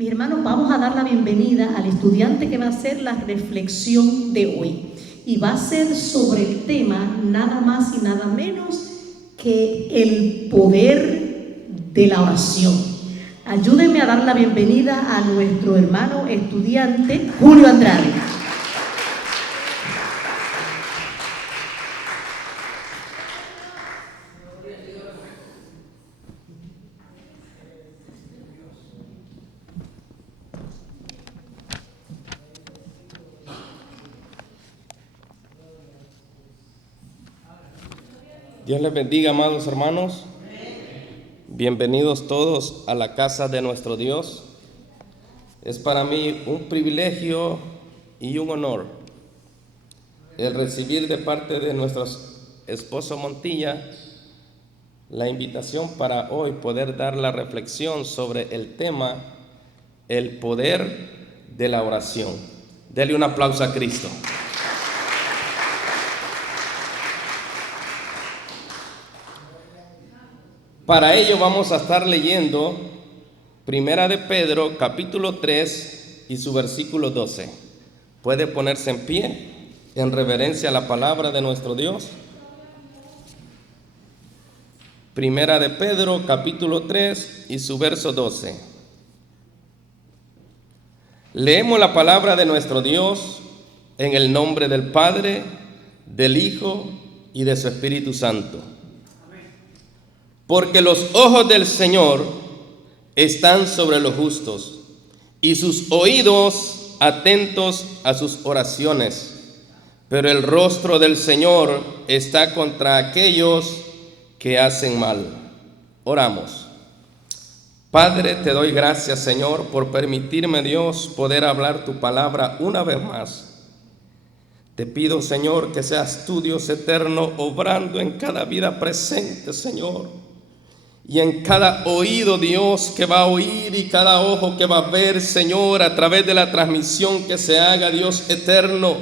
Mis hermanos, vamos a dar la bienvenida al estudiante que va a hacer la reflexión de hoy. Y va a ser sobre el tema nada más y nada menos que el poder de la oración. Ayúdenme a dar la bienvenida a nuestro hermano estudiante Julio Andrade. Dios les bendiga, amados hermanos. Bienvenidos todos a la casa de nuestro Dios. Es para mí un privilegio y un honor el recibir de parte de nuestro esposo Montilla la invitación para hoy poder dar la reflexión sobre el tema el poder de la oración. Dele un aplauso a Cristo. Para ello vamos a estar leyendo Primera de Pedro, capítulo 3 y su versículo 12. ¿Puede ponerse en pie en reverencia a la palabra de nuestro Dios? Primera de Pedro, capítulo 3 y su verso 12. Leemos la palabra de nuestro Dios en el nombre del Padre, del Hijo y de su Espíritu Santo. Porque los ojos del Señor están sobre los justos y sus oídos atentos a sus oraciones, pero el rostro del Señor está contra aquellos que hacen mal. Oramos. Padre, te doy gracias, Señor, por permitirme, Dios, poder hablar tu palabra una vez más. Te pido, Señor, que seas tú, Dios eterno, obrando en cada vida presente, Señor. Y en cada oído, Dios, que va a oír y cada ojo que va a ver, Señor, a través de la transmisión que se haga, Dios eterno.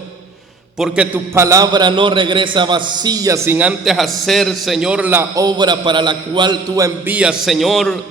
Porque tu palabra no regresa vacía sin antes hacer, Señor, la obra para la cual tú envías, Señor.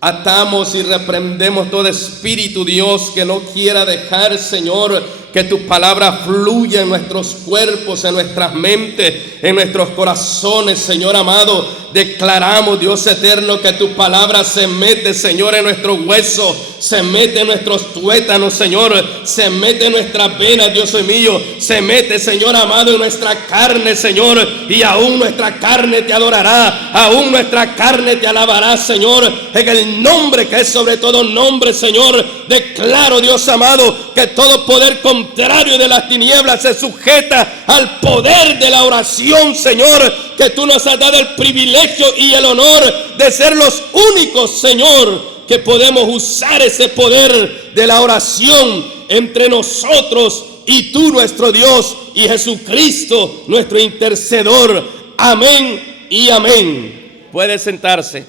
Atamos y reprendemos todo espíritu, Dios, que no quiera dejar, Señor, que tu palabra fluya en nuestros cuerpos, en nuestras mentes, en nuestros corazones, Señor amado. Declaramos, Dios eterno, que tu palabra se mete, Señor, en nuestros huesos, se mete en nuestros tuétanos, Señor, se mete en nuestras venas, Dios mío, se mete, Señor amado, en nuestra carne, Señor, y aún nuestra carne te adorará, aún nuestra carne te alabará, Señor, en el nombre que es sobre todo nombre, Señor. Declaro, Dios amado, que todo poder contrario de las tinieblas se sujeta al poder de la oración, Señor, que tú nos has dado el privilegio y el honor de ser los únicos, Señor, que podemos usar ese poder de la oración entre nosotros y tú, nuestro Dios, y Jesucristo, nuestro intercedor. Amén y amén. Puede sentarse.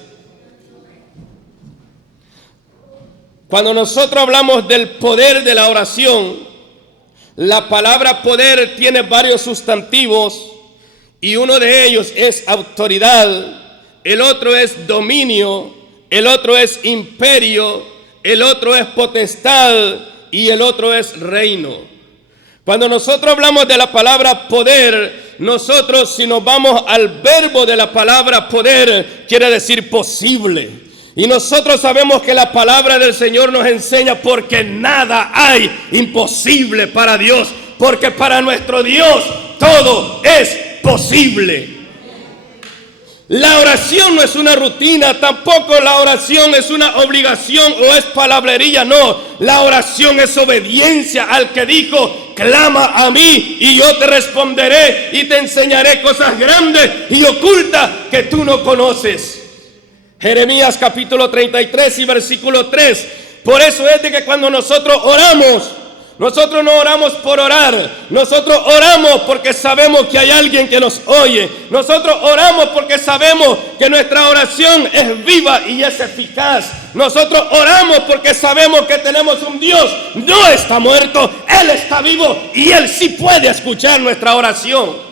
Cuando nosotros hablamos del poder de la oración, la palabra poder tiene varios sustantivos y uno de ellos es autoridad, el otro es dominio, el otro es imperio, el otro es potestad y el otro es reino. Cuando nosotros hablamos de la palabra poder, nosotros, si nos vamos al verbo de la palabra poder, quiere decir posible. Y nosotros sabemos que la palabra del Señor nos enseña porque nada hay imposible para Dios, porque para nuestro Dios todo es posible. La oración no es una rutina, tampoco la oración es una obligación o es palabrería, no. La oración es obediencia al que dijo: clama a mí y yo te responderé y te enseñaré cosas grandes y ocultas que tú no conoces. Jeremías capítulo 33 y versículo 3. Por eso es de que cuando nosotros oramos, nosotros no oramos por orar, nosotros oramos porque sabemos que hay alguien que nos oye. Nosotros oramos porque sabemos que nuestra oración es viva y es eficaz. Nosotros oramos porque sabemos que tenemos un Dios, no está muerto, Él está vivo y Él sí puede escuchar nuestra oración.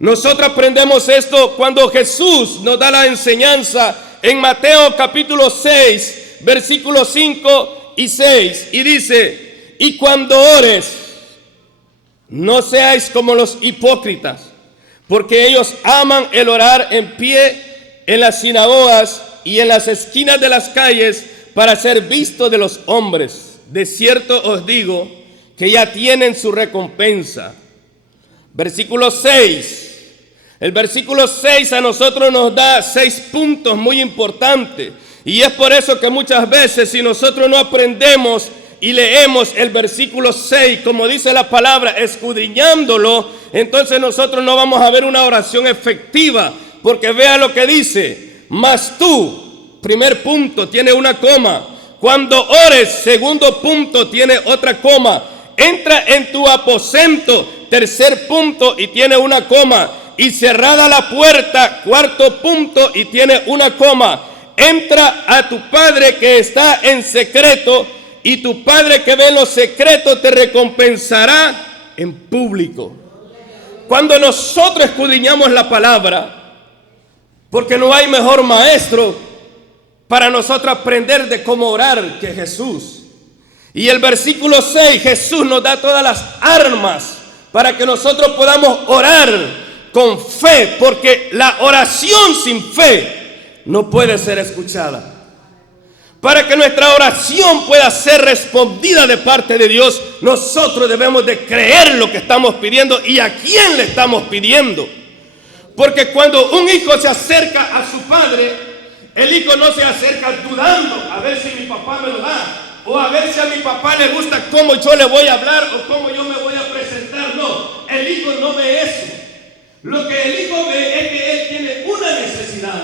Nosotros aprendemos esto cuando Jesús nos da la enseñanza en Mateo capítulo 6, versículos 5 y 6, y dice: y cuando ores, no seáis como los hipócritas, porque ellos aman el orar en pie en las sinagogas y en las esquinas de las calles para ser vistos de los hombres. De cierto os digo que ya tienen su recompensa. Versículo 6. El versículo 6 a nosotros nos da 6 puntos muy importantes. Y es por eso que muchas veces, si nosotros no aprendemos y leemos el versículo 6, como dice la palabra, escudriñándolo, entonces nosotros no vamos a ver una oración efectiva. Porque vea lo que dice: mas tú, primer punto, tiene una coma. Cuando ores, segundo punto, tiene otra coma. Entra en tu aposento, tercer punto, y tiene una coma. Y cerrada la puerta, cuarto punto, y tiene una coma. Entra a tu Padre que está en secreto, y tu Padre que ve en lo secreto te recompensará en público. Cuando nosotros escudriñamos la palabra, porque no hay mejor maestro para nosotros aprender de cómo orar que Jesús. Y el versículo 6, Jesús nos da todas las armas para que nosotros podamos orar con fe, porque la oración sin fe no puede ser escuchada. Para que nuestra oración pueda ser respondida de parte de Dios, nosotros debemos de creer lo que estamos pidiendo y a quién le estamos pidiendo. Porque cuando un hijo se acerca a su padre, el hijo no se acerca dudando a ver si mi papá me lo da, o a ver si a mi papá le gusta cómo yo le voy a hablar o cómo yo me voy a presentar. No, el hijo no ve eso. Lo que el hijo ve es que él tiene una necesidad.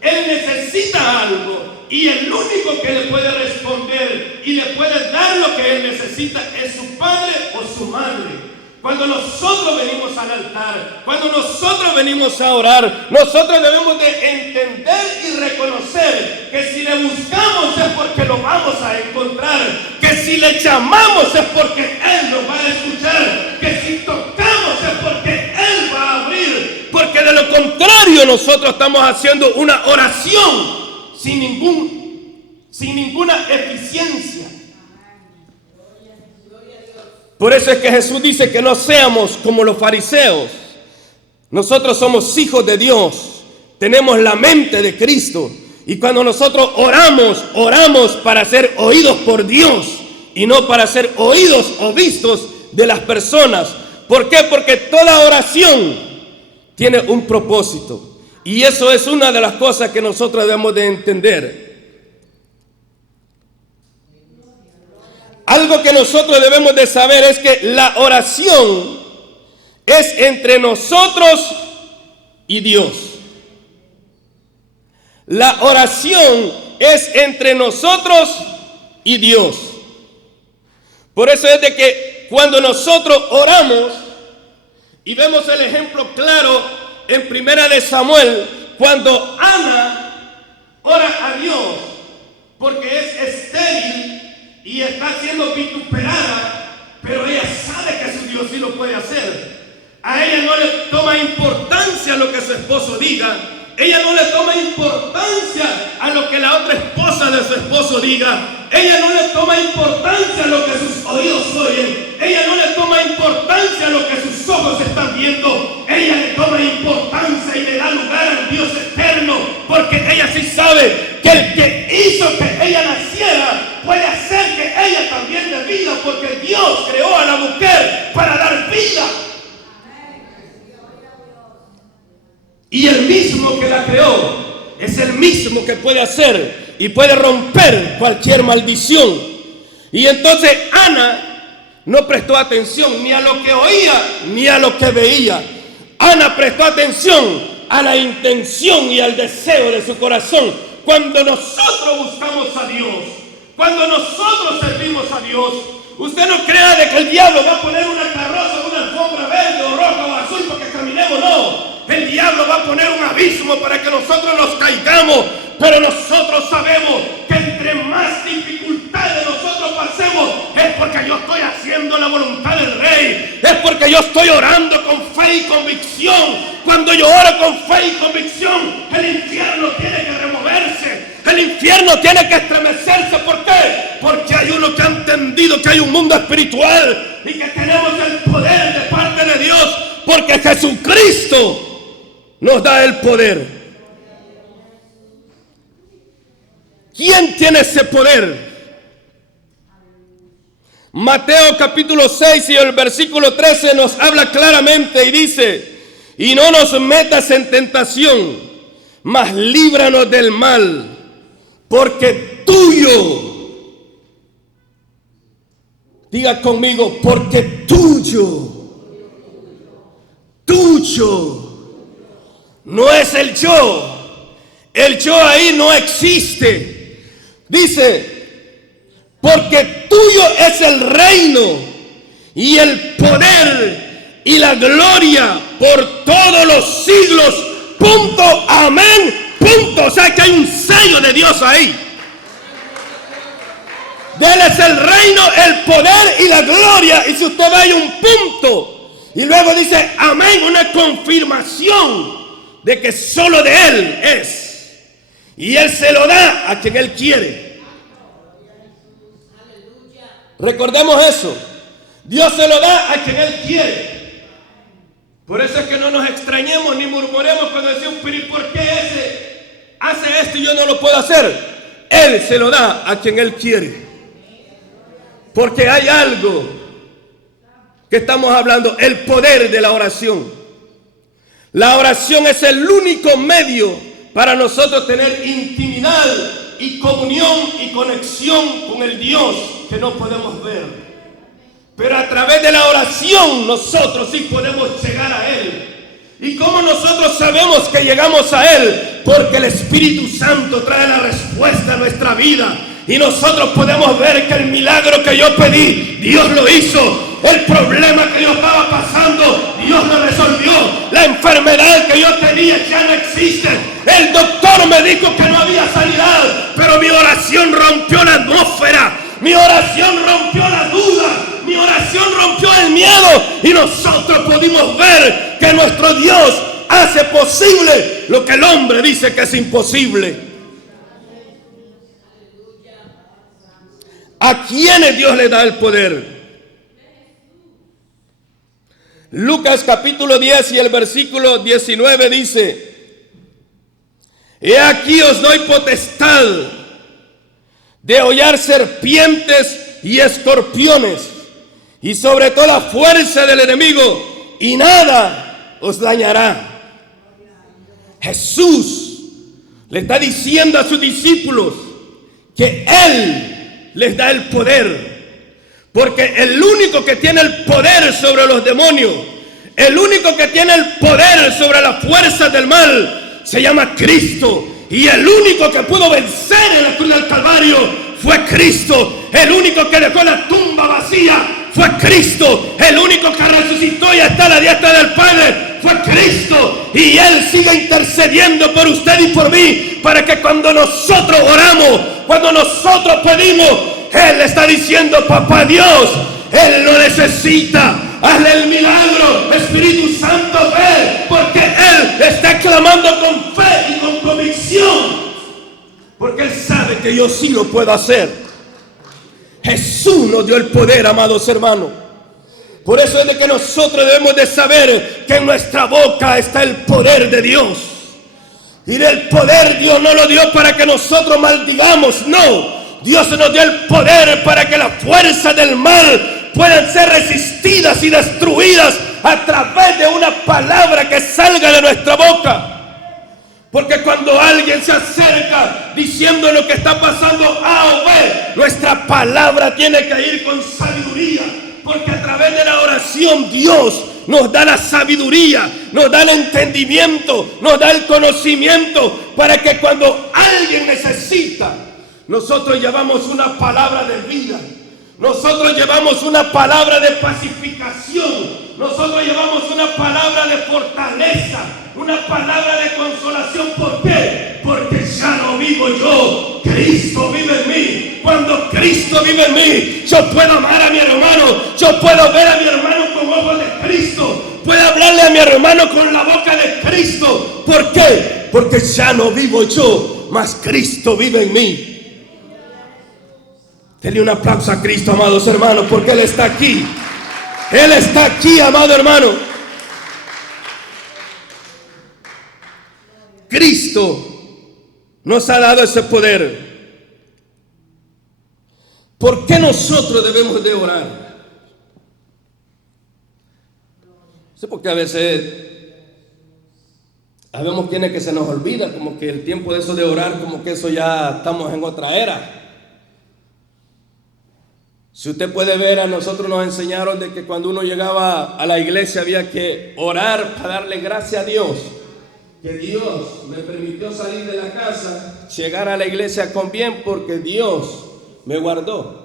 Él necesita algo, y el único que le puede responder y le puede dar lo que él necesita es su padre o su madre. Cuando nosotros venimos al altar, cuando nosotros venimos a orar, nosotros debemos de entender y reconocer que si le buscamos es porque lo vamos a encontrar, que si le llamamos es porque Él nos va a escuchar, que si tocamos es porque Él va a abrir, porque de lo contrario nosotros estamos haciendo una oración sin ninguna eficiencia. Por eso es que Jesús dice que no seamos como los fariseos. Nosotros somos hijos de Dios, tenemos la mente de Cristo, y cuando nosotros oramos, oramos para ser oídos por Dios y no para ser oídos o vistos de las personas. ¿Por qué? Porque toda oración tiene un propósito, y eso es una de las cosas que nosotros debemos de entender. Algo que nosotros debemos de saber es que la oración es entre nosotros y Dios. La oración es entre nosotros y Dios. Por eso es de que cuando nosotros oramos, y vemos el ejemplo claro en Primera de Samuel, cuando Ana ora a Dios porque es estéril y está siendo vituperada, pero ella sabe que su Dios sí lo puede hacer. A ella no le toma importancia lo que su esposo diga. Ella no le toma importancia a lo que la otra esposa de su esposo diga. Ella no le toma importancia a lo que sus oídos oyen. Ella no le toma importancia a lo que sus ojos están viendo. Ella le toma importancia y le da lugar al Dios eterno, porque ella sí sabe que el que hizo que ella naciera puede hacer que ella también dé vida, porque Dios creó a la mujer para dar vida. Y el mismo que la creó es el mismo que puede hacer y puede romper cualquier maldición. Y entonces Ana no prestó atención ni a lo que oía ni a lo que veía. Ana prestó atención a la intención y al deseo de su corazón. Cuando nosotros buscamos a Dios, cuando nosotros servimos a Dios, usted no crea de que el diablo va a poner una carroza, una alfombra verde o roja o azul para que caminemos, no. El diablo va a poner un abismo para que nosotros nos caigamos, pero nosotros sabemos que entre más dificultades nosotros pasemos es porque yo estoy haciendo la voluntad del Rey, es porque yo estoy orando con fe y convicción. Cuando yo oro con fe y convicción, el infierno tiene que removerse. El infierno tiene que estremecerse. ¿Por qué? Porque hay uno que ha entendido que hay un mundo espiritual y que tenemos el poder de parte de Dios, porque Jesucristo nos da el poder. ¿Quién tiene ese poder? Mateo capítulo 6 y el versículo 13 nos habla claramente y dice: y no nos metas en tentación, mas líbranos del mal, porque tuyo, diga conmigo, porque tuyo no es el yo ahí no existe. Dice: porque tuyo es el reino y el poder y la gloria por todos los siglos. Punto, amén, punto. O sea que hay un sello de Dios ahí. De Él es el reino, el poder y la gloria. Y si usted ve, hay un punto. Y luego dice amén, una confirmación de que solo de Él es. Y Él se lo da a quien Él quiere. Recordemos eso. Dios se lo da a quien Él quiere. Por eso es que no nos extrañemos ni murmuremos cuando decimos: pero ¿y por qué ese hace esto y yo no lo puedo hacer? Él se lo da a quien Él quiere. Porque hay algo que estamos hablando, el poder de la oración. La oración es el único medio para nosotros tener intimidad y comunión y conexión con el Dios que no podemos ver. Pero a través de la oración nosotros sí podemos llegar a Él. ¿Y cómo nosotros sabemos que llegamos a Él? Porque el Espíritu Santo trae la respuesta a nuestra vida. Y nosotros podemos ver que el milagro que yo pedí, Dios lo hizo. El problema que yo estaba pasando, Dios lo resolvió. La enfermedad que yo tenía ya no existe. El doctor me dijo que no había sanidad, pero mi oración rompió la atmósfera. Mi oración rompió la duda. Mi oración rompió el miedo. Y nosotros pudimos ver que nuestro Dios hace posible lo que el hombre dice que es imposible. ¿A quiénes Dios le da el poder? Lucas capítulo 10 y el versículo 19 dice: he aquí os doy potestad de hollar serpientes y escorpiones y sobre toda fuerza del enemigo, y nada os dañará. Jesús le está diciendo a sus discípulos que Él les da el poder, porque el único que tiene el poder sobre los demonios, el único que tiene el poder sobre las fuerzas del mal, se llama Cristo. Y el único que pudo vencer en la cruz del Calvario fue Cristo. El único que dejó la tumba vacía fue Cristo. El único que resucitó y está a la diestra del Padre fue Cristo. Y Él sigue intercediendo por usted y por mí, para que cuando nosotros oramos, cuando nosotros pedimos, Él está diciendo: papá Dios, Él lo necesita. Hazle el milagro, Espíritu Santo, ve, porque Él está clamando con fe y con convicción, porque Él sabe que yo sí lo puedo hacer. Jesús nos dio el poder, amados hermanos. Por eso es de que nosotros debemos de saber que en nuestra boca está el poder de Dios. Y el poder Dios no lo dio para que nosotros maldigamos, no. Dios nos dio el poder para que las fuerzas del mal puedan ser resistidas y destruidas a través de una palabra que salga de nuestra boca. Porque cuando alguien se acerca diciendo lo que está pasando A o B, nuestra palabra tiene que ir con sabiduría. Porque a través de la oración Dios nos da la sabiduría, nos da el entendimiento, nos da el conocimiento, para que cuando alguien necesita, nosotros llevamos una palabra de vida. Nosotros llevamos una palabra de pacificación. Nosotros llevamos una palabra de fortaleza, una palabra de consolación. ¿Por qué? Porque ya no vivo yo, Cristo vive en mí. Cuando Cristo vive en mí, yo puedo amar a mi hermano, yo puedo ver a mi hermano con ojos de Cristo, puedo hablarle a mi hermano con la boca de Cristo. ¿Por qué? Porque ya no vivo yo, mas Cristo vive en mí. Denle un aplauso a Cristo, amados hermanos, porque Él está aquí. Él está aquí, amado hermano. Cristo nos ha dado ese poder. ¿Por qué nosotros debemos de orar? Sí, porque a veces habemos quienes que se nos olvida, como que el tiempo de eso de orar, como que eso ya estamos en otra era. Si usted puede ver, a nosotros nos enseñaron de que cuando uno llegaba a la iglesia había que orar para darle gracias a Dios, que Dios me permitió salir de la casa, llegar a la iglesia con bien porque Dios me guardó.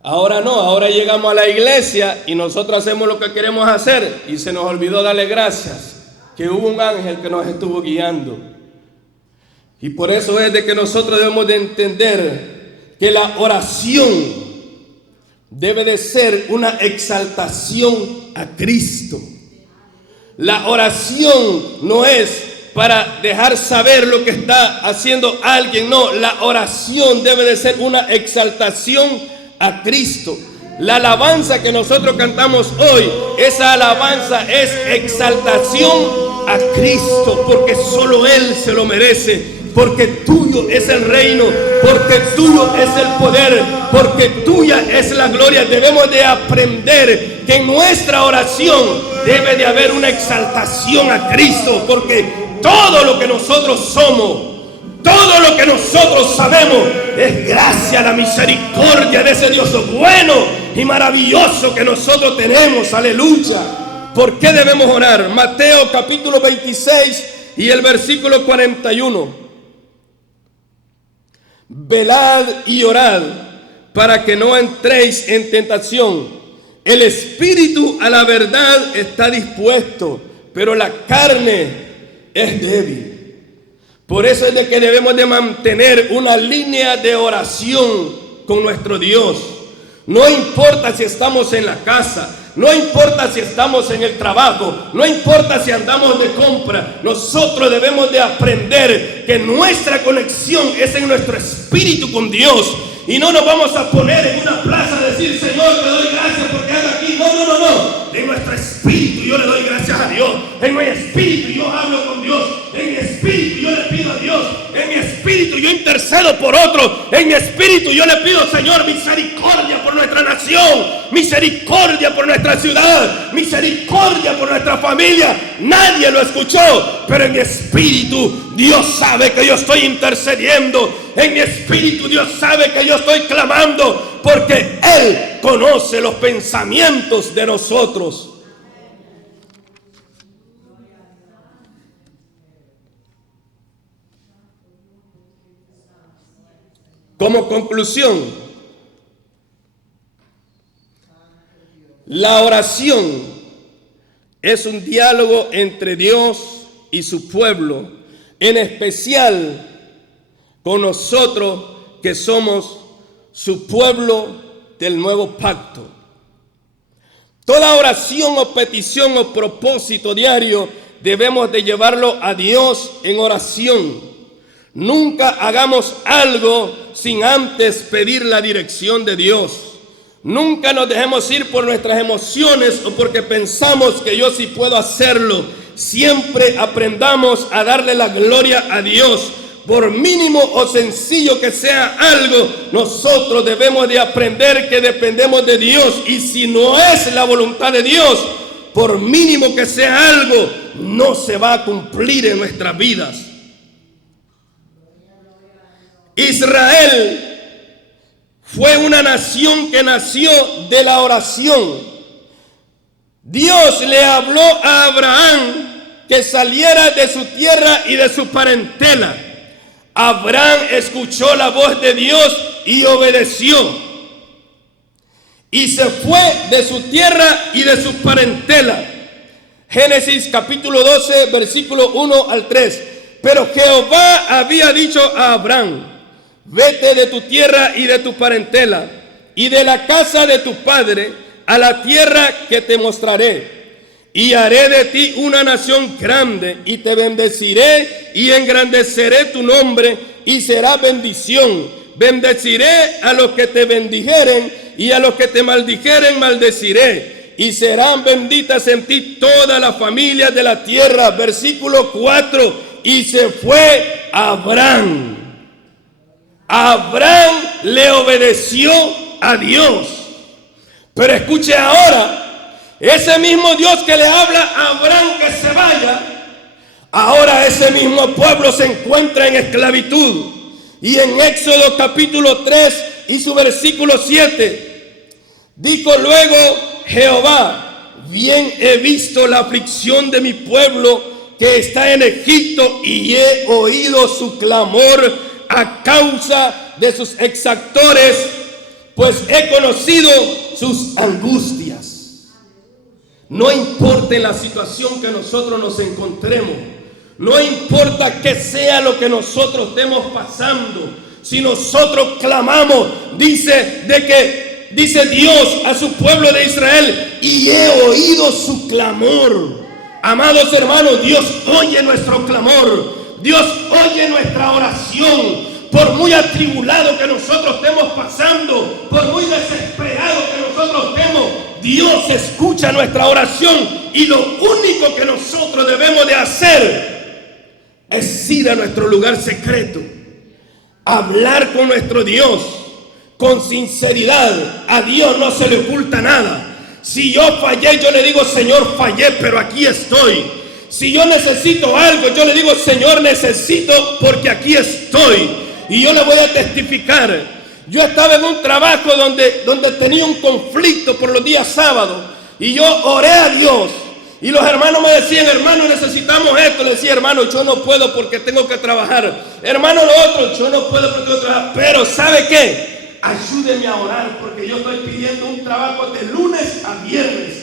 Ahora no, ahora llegamos a la iglesia y nosotros hacemos lo que queremos hacer y se nos olvidó darle gracias, que hubo un ángel que nos estuvo guiando. Y por eso es de que nosotros debemos de entender que la oración debe de ser una exaltación a Cristo. La oración no es para dejar saber lo que está haciendo alguien, no, la oración debe de ser una exaltación a Cristo. La alabanza que nosotros cantamos hoy, esa alabanza es exaltación a Cristo, porque solo Él se lo merece. Porque tuyo es el reino, porque tuyo es el poder, porque tuya es la gloria. Debemos de aprender que en nuestra oración debe de haber una exaltación a Cristo, porque todo lo que nosotros somos, todo lo que nosotros sabemos es gracias a la misericordia de ese Dios bueno y maravilloso que nosotros tenemos. Aleluya. ¿Por qué debemos orar? Mateo capítulo 26 y el versículo 41. Velad y orad para que no entréis en tentación. El espíritu a la verdad está dispuesto, pero la carne es débil. Por eso es de que debemos de mantener una línea de oración con nuestro Dios. No importa si estamos en la casa, no importa si estamos en el trabajo, no importa si andamos de compra, nosotros debemos de aprender que nuestra conexión es en nuestro espíritu con Dios. Y no nos vamos a poner en una plaza a decir, Señor, te doy gracias porque ando aquí. No. En nuestro espíritu yo le doy gracias a Dios. En mi espíritu yo hablo con Dios. En mi espíritu yo le pido a Dios. En mi espíritu yo intercedo por otro. En mi espíritu yo le pido, Señor, misericordia por nuestra nación, misericordia por nuestra ciudad, misericordia por nuestra familia. Nadie lo escuchó, pero en mi espíritu Dios sabe que yo estoy intercediendo. En mi espíritu Dios sabe que yo estoy clamando, porque Él conoce los pensamientos de nosotros. Como conclusión, la oración es un diálogo entre Dios y su pueblo, en especial con nosotros que somos su pueblo del nuevo pacto. Toda oración o petición o propósito diario debemos de llevarlo a Dios en oración. Nunca hagamos algo sin antes pedir la dirección de Dios. Nunca nos dejemos ir por nuestras emociones o porque pensamos que yo sí puedo hacerlo. Siempre aprendamos a darle la gloria a Dios. Por mínimo o sencillo que sea algo, nosotros debemos de aprender que dependemos de Dios. Y si no es la voluntad de Dios, por mínimo que sea algo, no se va a cumplir en nuestras vidas. Israel fue una nación que nació de la oración. Dios le habló a Abraham que saliera de su tierra y de su parentela. Abraham escuchó la voz de Dios y obedeció. Y se fue de su tierra y de su parentela. Génesis capítulo 12, versículo 1 al 3. Pero Jehová había dicho a Abraham: vete de tu tierra y de tu parentela y de la casa de tu padre a la tierra que te mostraré. y haré de ti una nación grande, y te bendeciré y engrandeceré tu nombre, y será bendición. Bendeciré a los que te bendijeren, y a los que te maldijeren maldeciré, y serán benditas en ti todas las familias de la tierra. Versículo 4, y se fue Abraham. Abraham le obedeció a Dios. Pero escuche ahora, ese mismo Dios que le habla a Abraham que se vaya, ahora ese mismo pueblo se encuentra en esclavitud. Y en Éxodo capítulo 3 y su versículo 7, dijo luego Jehová: bien he visto la aflicción de mi pueblo que está en Egipto, y he oído su clamor a causa de sus exactores, pues he conocido sus angustias. No importa la situación que nosotros nos encontremos, no importa que sea lo que nosotros estemos pasando, si nosotros clamamos, dice Dios a su pueblo de Israel: y he oído su clamor. Amados hermanos, Dios oye nuestro clamor, Dios oye nuestra oración. Por muy atribulado que nosotros estemos pasando, por muy desesperado que nosotros estemos, Dios escucha nuestra oración, y lo único que nosotros debemos de hacer es ir a nuestro lugar secreto, hablar con nuestro Dios con sinceridad. A Dios no se le oculta nada. Si yo fallé, yo le digo: Señor, fallé, pero aquí estoy. Si yo necesito algo, yo le digo: Señor, necesito, porque aquí estoy. Y yo le voy a testificar. Yo estaba en un trabajo donde tenía un conflicto por los días sábados, y yo oré a Dios, y los hermanos me decían: hermano, necesitamos esto. Le decía: hermano, yo no puedo porque tengo que trabajar. Hermano, lo otro, yo no puedo porque tengo que trabajar. Pero ¿sabe qué? Ayúdeme a orar, porque yo estoy pidiendo un trabajo de lunes a viernes.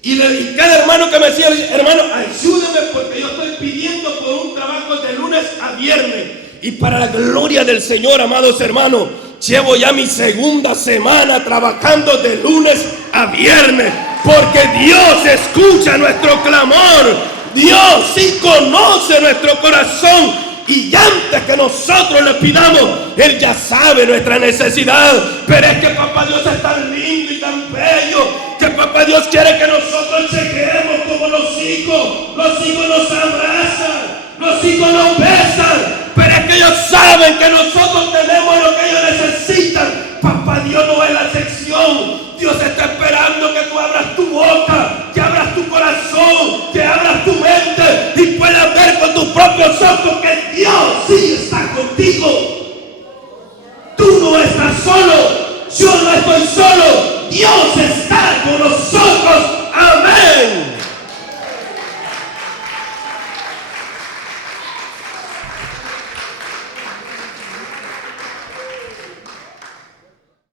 Y cada hermano que me decía: hermano, ayúdeme, porque yo estoy pidiendo por un trabajo de lunes a viernes. Y para la gloria del Señor, amados hermanos, llevo ya mi segunda semana trabajando de lunes a viernes, porque Dios escucha nuestro clamor. Dios sí conoce nuestro corazón, y antes que nosotros le pidamos, Él ya sabe nuestra necesidad. Pero es que Papá Dios es tan lindo y tan bello, que Papá Dios quiere que nosotros lleguemos como los hijos. Los hijos nos abrazan, los hijos nos besan, pero es que ellos saben que nosotros tenemos lo que ellos necesitan. Papá Dios no es la excepción. Dios está esperando que tú abras tu boca, que abras tu corazón, que abras tu mente, y puedas ver con tus propios ojos que Dios sí está contigo. Tú no estás solo, yo no estoy solo, Dios